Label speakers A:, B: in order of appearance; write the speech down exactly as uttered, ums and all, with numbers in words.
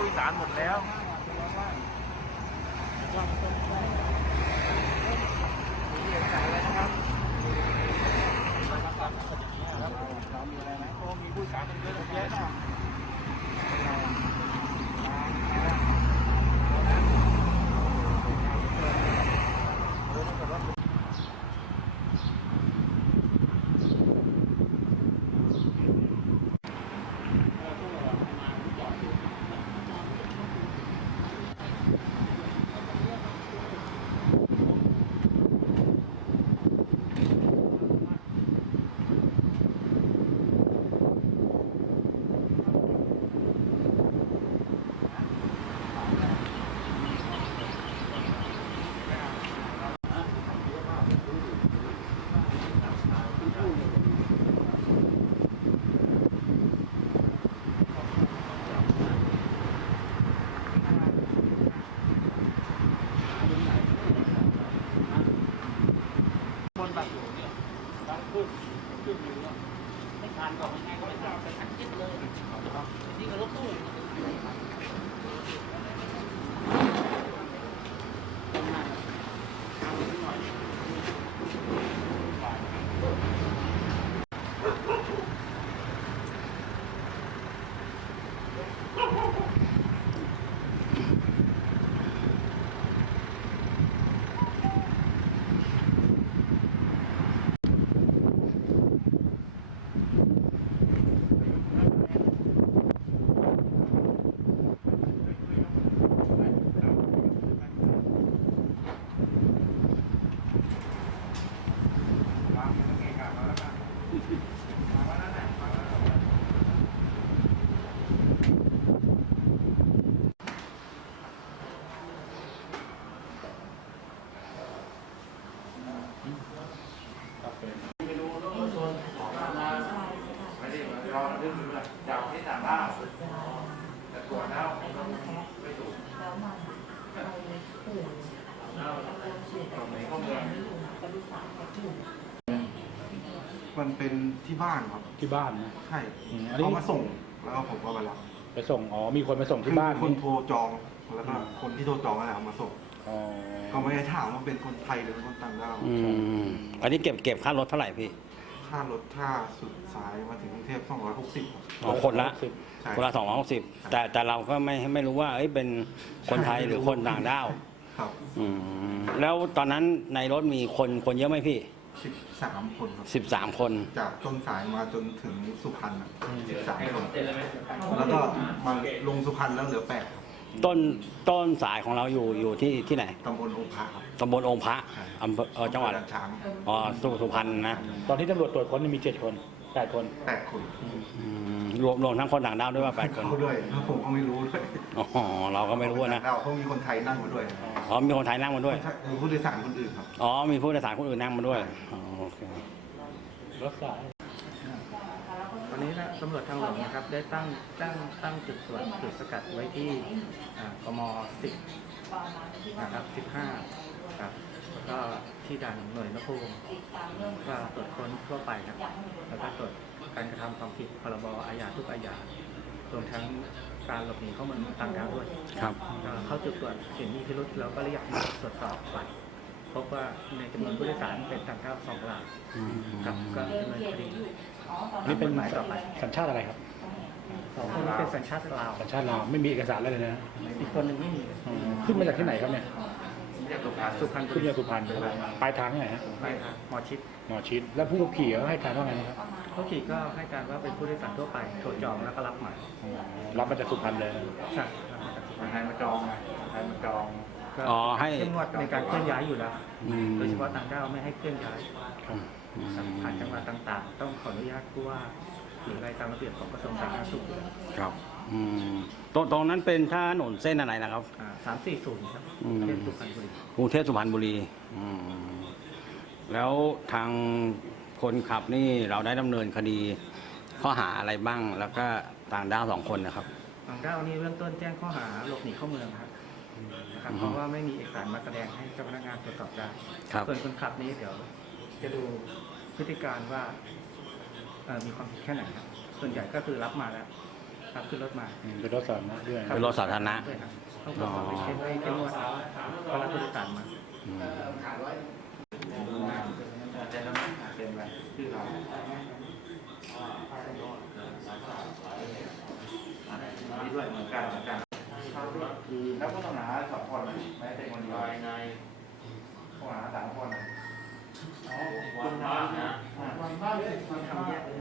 A: ดยสารหมดแล้วมีเอกสารอะไรนะครับเรามีอะไรไหมโอ้มีผู้โดยสารเยอะแยะนะคนแบบอยู่เนี่ยตั้งขึ้นขึ้นอยู่เนี่ยไม่ทันก็ไม่ง่ายก็ไม่ทันไปทันจิ๊บเลยนี่ก็รถตู้ไปดูรถชนของมาไม่ได้รอเรื่องนี้เลยจับที่ต่างด้าวแต่ตรวจแล้วไม่ถูกแล้วมาไปถูกตรงไหนก็เมืองมันเป็นที่บ้านครับ
B: ที่บ้านนะ
A: ใช่เขามาส่งแล้วผมก็ไปรับ
B: ไปส่งอ๋อมีคนมาส่งที่บ้าน
A: คนโทรจองแล้วก็คนที่โทรจองอะไรเอามาส่งก็ไม่ได้ถามว่าเป็นคนไทยหรือคนต่างด้าว
C: อืมอันนี้เก็บเก็บค่ารถเท่าไหร่พี่
A: ค่ารถถ้าสุดสายมาถึงกรุงเทพสองร้อยหกสิบ
C: อ๋อคนละคนละสองร้อยหกสิบแต่แต่เราก็ไม่ไม่รู้ว่าเอ้ยเป็นคนไทยหรือคนต่างด้าว
A: ครับ
C: อืมแล้วตอนนั้นในรถมีคนคนเยอะไหมพี่
A: สิบสามคนครับ
C: สิบสามคน
A: จากต้นสายมาจนถึงสุพรรณสิบสามคนแล้วก็มาลงสุพรรณแล้วเหลือแปด
C: ต้นต้นสายของเราอยู่อยู่ที่ที่ไหน
A: ตำบลองค์พระครับ
C: ตำบลองค์พระอำเภอจังหวัด
A: ช้าง
C: อ๋อสุสุพรรณนะ
B: ตอนที่ตำรวจตรวจค้นมีเจ็ดคนแปดคน
A: แปดคน
C: รวมรวมทั้งคนต่างด้าวด้วยว่าแปดคน
A: เขาด้วยแล้วผมก็ไม่รู้ด้วย
C: อ๋อเราก็ไม่รู้นะ
A: เราเขามีคนไทยนั่งมาด้วย
C: อ๋อมีคนไทยนั่งมาด้วย
A: ผู้โดยสารคนอื่นครับ
C: อ๋อมีผู้โดยสารคนอื่นนั่งมาด้วยโอเค
B: รถสาย
D: วันนี้นะตำรวจทางหลวงนะครับได้ตั้งตั้งตั้งจุดตรวจจุดสกัดไว้ที่กมสิบนะครับสิบห้าครับแล้วก็ที่ด่านหน่วยนภูมิก็ตรวจค้นทั่วไปครับแล้วก็ตรวจการกระทำความผิดพรบอาญาทุกอาญารวมทั้งการหลบหนีเข้าเมืองต่างด้าวด้วย
C: ครับ
D: เข้าจุดตรวจเห็นมีพิรุธแล้วก็เรียกมาตรวจสอบไปพบว่าในจำนวนผู้โดยสารเป็นต่างด้าวสองรายครับก็ดำเนินคดี
B: นี่เป็นหมายต่อไปสัญชาติอะไรครับ
D: สองคนนี้เป็นสัญชาติลาว
B: สัญชาติลาวไม่มีเอกสารอะไรเลยนะ
D: อีกคนหนึ่งไม่มี
B: ขึ้นมาจากที่ไหนครับเนี่ย
D: สุพรรณสุพรรณ
B: ขึ้นจากสุพรรณปลายทางที่ไหนฮะ
D: ปลายทางหมอชิด
B: หมอชิดแล้วผู้ขับขี่เขาให้การว่าไงครับ
D: ผู้ขี่ก็ให้การว่าเป็นผู้โดยสารทั่วไปโทรจองแล้วก็รับมา
B: รับมาจากสุพรรณเลย
D: ใช่
A: ไทยมาจองไทยมาจอง
C: อ๋อให้
D: เข้มงวดในการเคลื่อนย้ายอยู่แล้วโดยเฉพาะต่างด้าวไม่ให้เคลื่อนย้ายผ่านจังหวัดต่างๆต้องขออนุญาตผู้ว่าหรืออะไรตามระเบียบของกระทรวงสาธารณสุข
C: ครับอืมตรงตรงนั้นเป็นถนนเส้นอะไรนะครับ
D: สามสี่ศูนย์ครับกรุงเทพสุพรรณบุรี
C: กรุงเทพสุพรรณบุรีแล้วทางคนขับนี่เราได้ดำเนินคดีข้อหาอะไรบ้างแล้วก็ต่างด้าวสองคนนะครับ
D: ต่างด้าวนี่เบื้องต้นแจ้งข้อหาหลบหนีเข้าเมืองครับนะครับเพราะว่าไม่มีเอกสารมาแสดงให้เจ้าพนักงานตรวจสอบได้ส่วนคนขับนี้เดี๋ยวจะดูพฤติการว่ามีความผิดแค่ไหนครับส่วนใหญ่ก็คือรับมาแล้วครับขึ้นรถมา
B: อืมเป็นรถสาธารณะด้วย
C: เป็นรถสาธารณะ
D: ด้วยครับต้องตรวจสอบไปเข้มให้เข้มงวดครับก็รับผู้โดยสารมา
C: อืม
A: แต่เราไม่หาเต็มไปชื่อเราอันนี้ด้วยเหมือนกันเหมือนกันคือแล้วผู้ต้องหาสองคนแม้แต่คนเดียวผู้ต้องหาสามคนอ๋อคนทำนะคนทำแยก